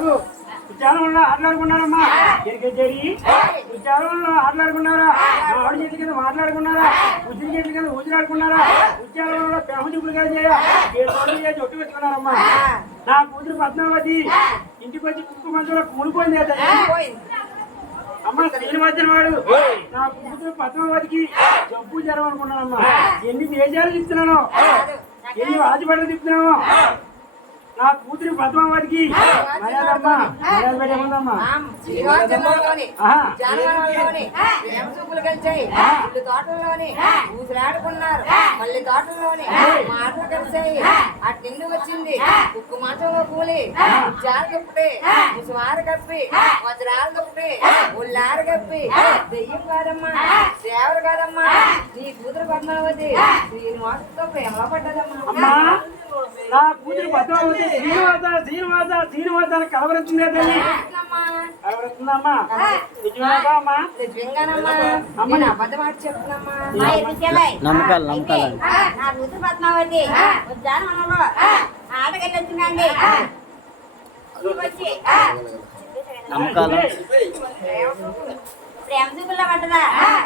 ఆగు ఉద్యానంలో ఆటలాడుకున్నారమ్మా. ఎరికెచ్చేరి ఉద్యానంలో ఆటలాడుకున్నారా? మా ఆవిడ చేతి కింద మాట్లాడుకున్నారా? ఉద్యోగి చేతి కింద ఊజలాడుకున్నారా ఉద్యానంలో ప్రేమ చూపులు రోజులు చేసి ఒట్టు పెట్టుకున్నారమ్మా? నా కూతురు పద్మావతి ఇంటికి వచ్చి కుక్కు మంచులో కూలిపోయింది కదా అమ్మ శ్రీనివాసన్ వాడు. నా కూతురు పద్మావతికి జబ్బు జ్వరం అనుకున్నానమ్మా ఎన్ని దేశాలు చెప్తున్నాను ఎన్ని రాజపడలు చెప్తున్నాము నా కూతురు పద్మావతికి. జానవరంలోని ప్రేమ కలిసాయి ఇల్లు తోటల్లోని ఊసులాడుకున్నారు మళ్ళీ తోటల్లోని మాటలు కలిసాయి అటు నిండు వచ్చింది. ఉక్కు మంచంలో కూలి. జాలు కప్పి. ముసుమారు కప్పి. వజ్రాలు కప్పి ఉల్లారు కప్పి. దెయ్యం కాదమ్మా. దేవరు కాదమ్మా. నీ కూతురు పద్మావతి. శ్రీనివాసంతో ప్రేమలో పడ్డదమ్మా. నా కూతురు పద్మావతి శ్రీనివాస శ్రీనివాస శ్రీనివాస అని కలవరించిందే తల్లి. అమ్మా కలవరిస్తుందమ్మా అమ్మా చెప్తున్నామ్మా. నమ్మకాలు నమ్మకాలు నా కూతురు పద్మావతి. ఉద్యానవనంలో ఆటకెళ్ళి వచ్చిందండి. వచ్చి నమ్మకాలు. ప్రేమ చూపుల్లో పడ్డదా?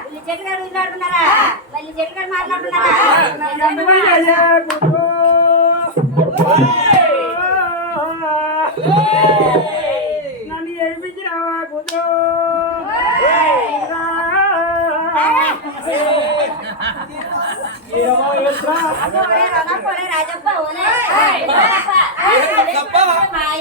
ఉల్లి చెట్టు గారు మాట్లాడుకున్నారా? మళ్ళీ చెట్టు గారు కూతురు. నన్ను ఏడిపించినావా రాజప్ప, రాజప్ప. కదా. ఎంత మాయ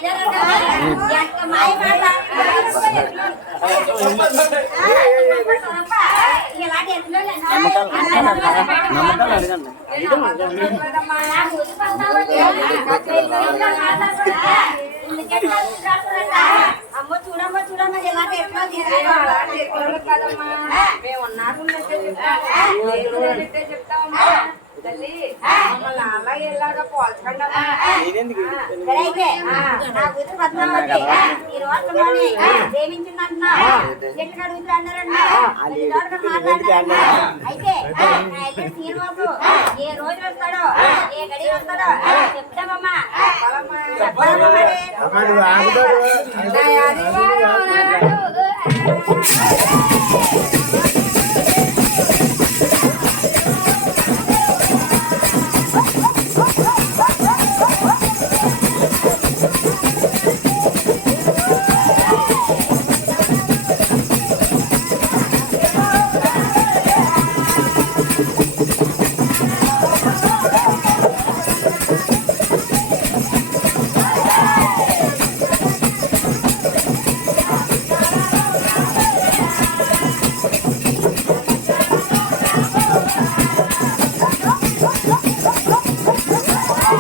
అమ్మో చూడమ్మ చూడమ్మ ఇలాంటి చెప్తామమ్మా అయితే శ్రీనివాసు ఏ రోజు వస్తాడో ఏ గడి వస్తాడో చెప్తామమ్మా చెప్పాలమ్మా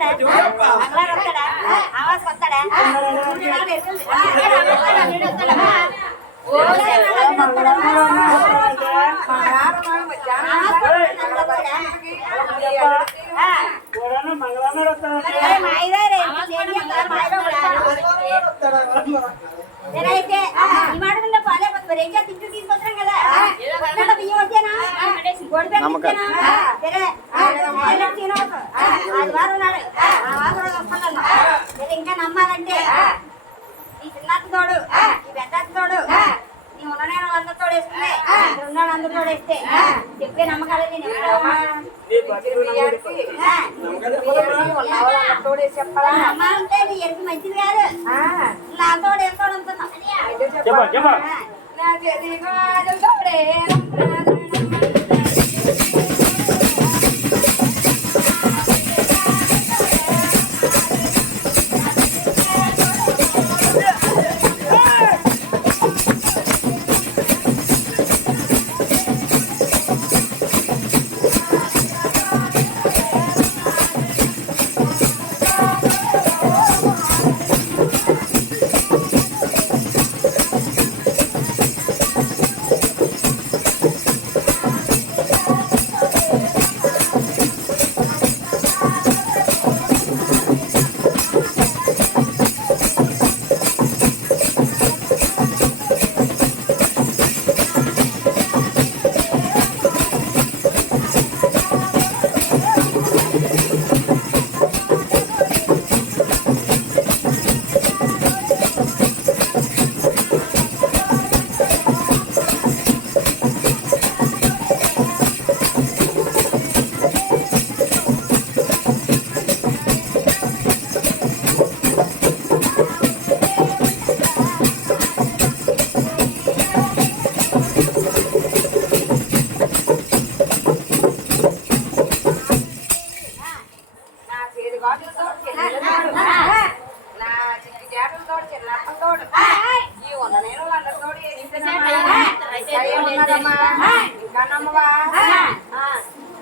ಬರ್ತಾಡ ಮಂಗಳ ಬರ್ತಾಡ ಆವಾಸ್ ಬರ್ತಾಡ ಏನೈತೆ ಮಾಡೋದಿಲ್ಲ ಪಾಲೆ ಬಂದ್ ಬರೀ ತಿಂಡಿ ತಿಂದ್ಕೊತ್ರಂಗಲ್ಲ ಕನ್ನಡ ಬಿಜಿ ಮಾಡ್ತೇನಾ ಕೊಡ್ಬೇಕು సరే, ఇంకా నమ్మాలంటే ఈ చిన్నత్త తోడు ఈ పెద్ద తోడు నీ ఉన్న నేను అందరి తోడు వేసుకునే ఉన్న అందరి తోడు వేస్తే చెప్పే నమ్మకాలు నమ్మాలంటే నీ ఎరుకు మంచిది కాదు. నా తోడు ఎంత ఉంటున్నా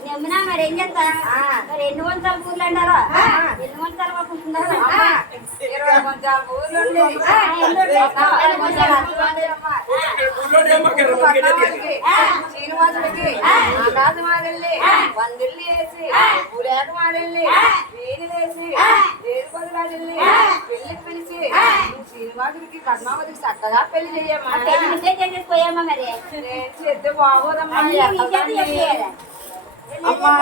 నమ్మినా మరి ఏం చేస్తా మరి ఎన్ని వందల పూలు అంటారో ఎన్ని వందల కూర్చుంటారో ఇరవై కొంచెం ఊర్లు శ్రీనివాసుడికి ఆకాశం మారెళ్ళి పందిళ్ళు వేసి పూలేక మారెళ్ళి వీణులు వేసి దేనిపదులాడెళ్ళి పెళ్ళి పిలిచి శ్రీనివాసుడికి పద్మావతికి చక్కగా పెళ్ళి మరి నేను చేస్తే బాగోదమ్మా. అమ్మా.